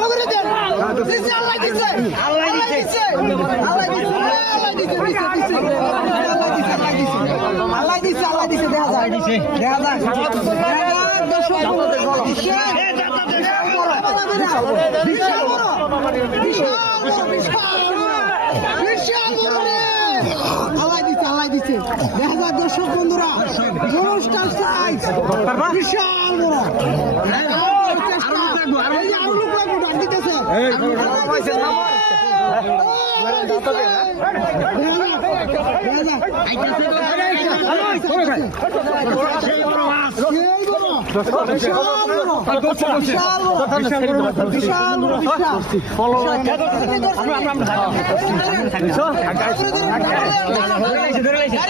ভালো করে দেন দিছে আল্লাহ দিছে আল্লাহ দিছে আল্লাহ দিছে আল্লাহ দিছে আল্লাহ দিছে দেখা যায় দেখা যায় দর্শক বিশাল বড় আল্লাহ দিচ্ছে দেখা যায় দর্শক বন্ধুরা অনুষ্ঠান সাইজ বিশাল বড় আরো লোক লাগবে ডাক দিতেছে বিশাল